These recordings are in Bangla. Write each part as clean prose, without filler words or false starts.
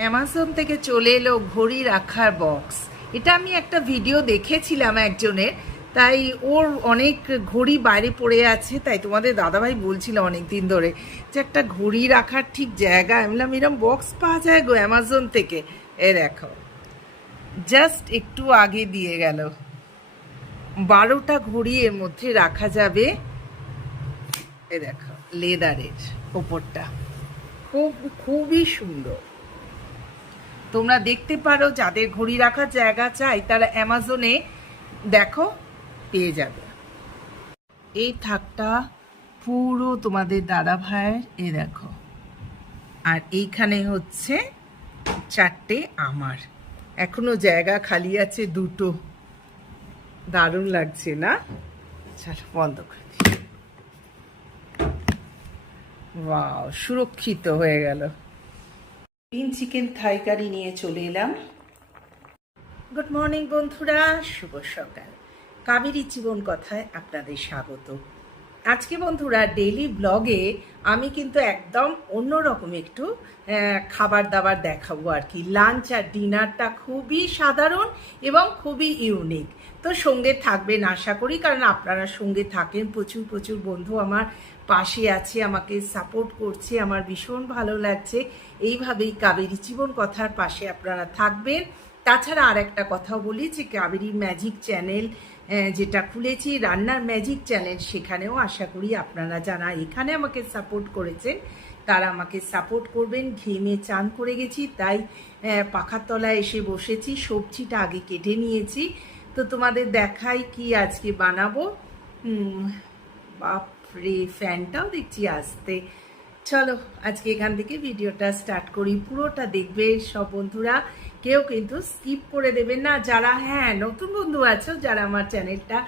অ্যামাজন থেকে চলে এলো ঘড়ি রাখার বক্স। এটা আমি একটা ভিডিও দেখেছিলাম একজনের, তাই ওর অনেক ঘড়ি বাইরে পড়ে আছে, তাই তোমাদের দাদাভাই বলছিল অনেক দিন ধরে যে একটা ঘড়ি রাখার ঠিক জায়গা। আমি বললাম এরকম বক্স পাওয়া যায় গো অ্যামাজন থেকে। এ দেখো, জাস্ট একটু আগে দিয়ে গেল, 12টা ঘড়ি এর মধ্যে রাখা যাবে। এ দেখো, লেদারের ওপরটা খুবই সুন্দর। তোমরা দেখতে পারো, যাদের ঘড়ি রাখার জায়গা চাই তারা অ্যামাজনে দেখো পেয়ে যাবে। এই থাকটা পুরো তোমাদের দাদা ভাইয়ের, এ দেখো, আর এইখানে হচ্ছে 4টে আমার। এখনো জায়গা খালি আছে 2টো। দারুণ লাগছে না? চলো বন্ধ করে দিই। ওয়াও, সুরক্ষিত হয়ে গেল। চিকেন থাই কারি নিয়ে চলে এলাম। গুড মর্নিং বন্ধুরা, শুভ সকাল। কাবেরী জীবন কথায় আপনাদের স্বাগত। আজকে বন্ধুরা ডেইলি ব্লগে আমি কিন্তু একদম অন্যরকম একটু খাবার দাবার দেখাবো আর কি। লাঞ্চ আর ডিনারটা খুবই সাধারণ এবং খুবই ইউনিক। তো সঙ্গে থাকবেন আশা করি, কারণ আপনারা সঙ্গে থাকেন। প্রচুর প্রচুর বন্ধু আমার পাশে আছে, আমাকে সাপোর্ট করছে, আমার ভীষণ ভালো লাগছে। এইভাবেই কাবেরী জীবন কথার পাশে আপনারা থাকবেন। তাছাড়া আর একটা কথা বলি যে কাবেরী ম্যাজিক চ্যানেল যেটা খুলেছি, রান্নার ম্যাজিক চ্যানেল, সেখানেও আশা করি আপনারা যারা এখানে আমাকে সাপোর্ট করেছেন তারা আমাকে সাপোর্ট করবেন। ঘেমে চান করে গেছি, তাই পাখার তলায় এসে বসেছি। সবজিটা আগে কেটে নিয়েছি। তো তোমাদের দেখাই কি আজকে বানাবো। বাপরে, ফ্যানটাও দেখছি আসতে। চলো আজকে এখান থেকে ভিডিওটা স্টার্ট করি। পুরোটা দেখবে সব বন্ধুরা, কেউ কিন্তু স্কিপ করে দেবেন না। যারা নতুন বন্ধু আছো, যারা আমার চ্যানেলটা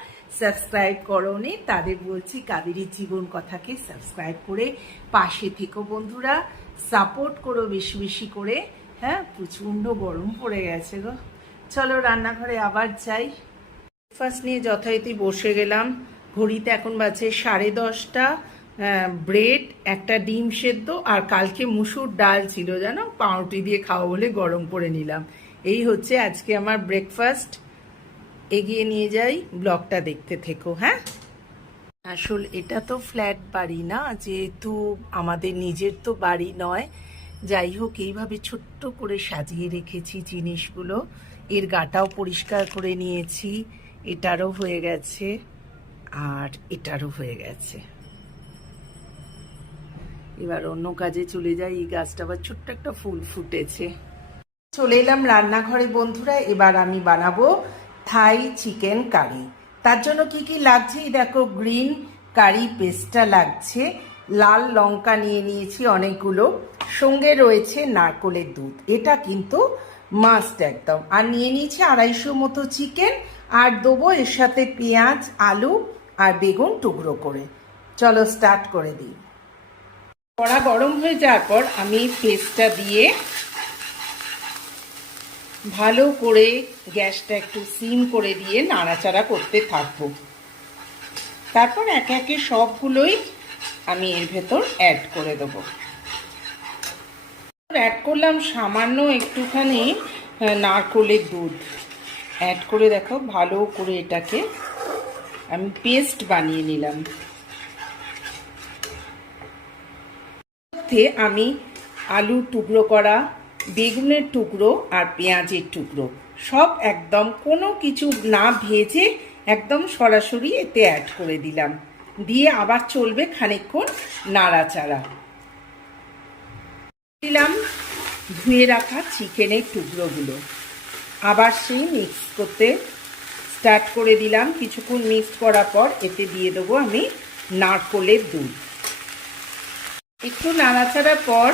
সাবস্ক্রাইব করোনি, তাদের বলছি কাবেরী জীবন কথাকে সাবস্ক্রাইব করে পাশে থেকো বন্ধুরা। সাপোর্ট করো বেশি বেশি করে। প্রচণ্ড গরম পড়ে গেছে গো। চলো রান্নাঘরে আবার যাই। ব্রেকফাস্ট নিয়ে যথারীতি বসে গেলাম। ঘড়িতে এখন বাজে 10:30। ব্রেড, একটা ডিম সেদ্ধ, আর কালকে মুসুর ডাল ছিল জানো, পাউরুটি দিয়ে খাওয়া বলে গরম করে নিলাম। এই হচ্ছে আজকে আমার ব্রেকফাস্ট। এগিয়ে নিয়ে যাই, ব্লগটা দেখতে থেকো। আসলে এটা তো ফ্ল্যাট বাড়ি না, যেহেতু আমাদের নিজের তো বাড়ি নয়। যাই হোক, এইভাবে ছোট্ট করে সাজিয়ে রেখেছি জিনিসগুলো। এর গাটাও পরিষ্কার করে নিয়েছি, এটারও হয়ে গেছে আর এটারও হয়ে গেছে। এবার অন্য কাজে চলে যাই। এই গাছটা আবার ছোট্ট একটা ফুল ফুটেছে। চলে এলাম রান্নাঘরে বন্ধুরা। এবার আমি বানাবো থাই চিকেন কারি। তার জন্য কি কি লাগছে দেখো। গ্রিন কারি পেস্টটা লাগছে, লাল লঙ্কা নিয়ে নিয়েছি অনেকগুলো, সঙ্গে রয়েছে নারকোলের দুধ, এটা কিন্তু মাস্ট একদম। আর নিয়ে নিয়েছি 250 মতো চিকেন, আর দেবো এর সাথে পেঁয়াজ, আলু আর বেগুন টুকরো করে। চলো স্টার্ট করে দিই। কড়া গরম হয়ে যাওয়ার পর আমি পেস্টটা দিয়ে ভালো করে গ্যাসটা একটু সিম করে দিয়ে নাড়াচাড়া করতে থাকবো। তারপর একে একে সবগুলোই আমি এর ভেতর অ্যাড করে দেবো। অ্যাড করলাম সামান্য একটুখানি নারকোলের দুধ অ্যাড করে দেখো ভালো করে এটাকে আমি পেস্ট বানিয়ে নিলাম। আমি আলু টুকরো করা, বেগুনের টুকরো আর পেঁয়াজের টুকরো সব একদম কোনো কিছু না ভেজে একদম সরাসরি এতে অ্যাড করে দিলাম। দিয়ে আবার চলবে খানিকক্ষণ নাড়াচাড়া। দিলাম ধুয়ে রাখা চিকেনের টুকরোগুলো, আবার সেই মিক্স করতে স্টার্ট করে দিলাম। কিছুক্ষণ মিক্স করার পর এতে দিয়ে দেবো আমি নারকোলের দুধ। একটু নাড়াচাড়ার পর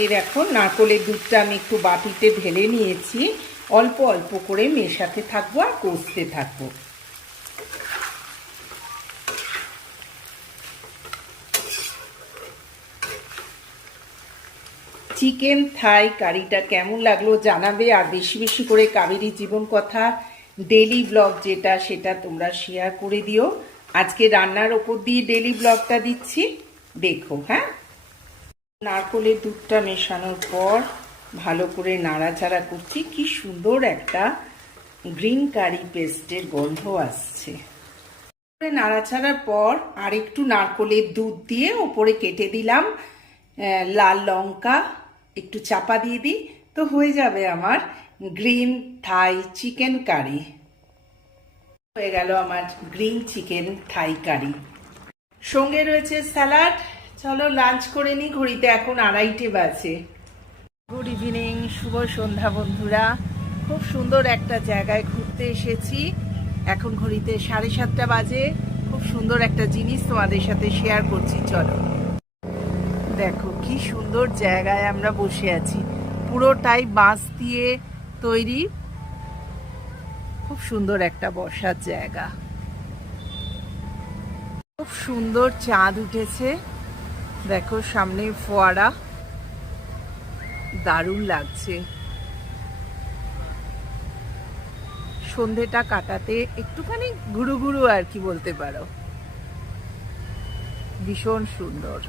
এই দেখো নারকোলের দুধটা আমি একটু বাটিতে ঢেলে নিয়েছি। অল্প অল্প করে মেশাতে থাকবো আর কষতে থাকবো। চিকেন থাই কারিটা কেমন লাগলো জানাবে, আর বেশি বেশি করে কাবেরী জীবন কথা ডেইলি ব্লগ যেটা, সেটা তোমরা শেয়ার করে দিও। আজকে রান্নার ওপর দিয়ে ডেইলি ব্লগটা দিচ্ছি, দেখো। নারকোলের দুধটা মেশানোর পর ভালো করে নাড়াচাড়া করছি। কি সুন্দর একটা গ্রিন কারি পেস্টের গন্ধ আসছে। নাড়াচাড়ার পর আর একটু নারকোলের দুধ দিয়ে ওপরে কেটে দিলাম লাল লঙ্কা, একটু চাপা দিয়ে দিই, তো হয়ে যাবে আমার গ্রিন থাই চিকেন কারি। হয়ে গেল আমার গ্রিন চিকেন থাই কারি। সঙ্গে রয়েছে স্যালাড। চলো লাঞ্চ করে নিই, ঘড়িতে এখন 2:30 বাজে। গুড ইভিনিং, শুভ সন্ধ্যা বন্ধুরা। খুব সুন্দর একটা জায়গায় ঘুরতে এসেছি। এখন ঘড়িতে 7:30 বাজে। খুব সুন্দর একটা জিনিস তোমাদের সাথে শেয়ার করছি, চলো। দেখো কি সুন্দর জায়গায় আমরা বসে আছি, পুরোটাই বাঁশ দিয়ে তৈরি। খুব সুন্দর একটা বসার জায়গা, খুব সুন্দর চাঁদ উঠেছে। দেখো সামনে ফোয়ারা, দারুণ লাগছে। সন্ধেটা কাটাতে একটুখানি ঘুরু ঘুরু আর কি বলতে পারো, ভীষণ সুন্দর।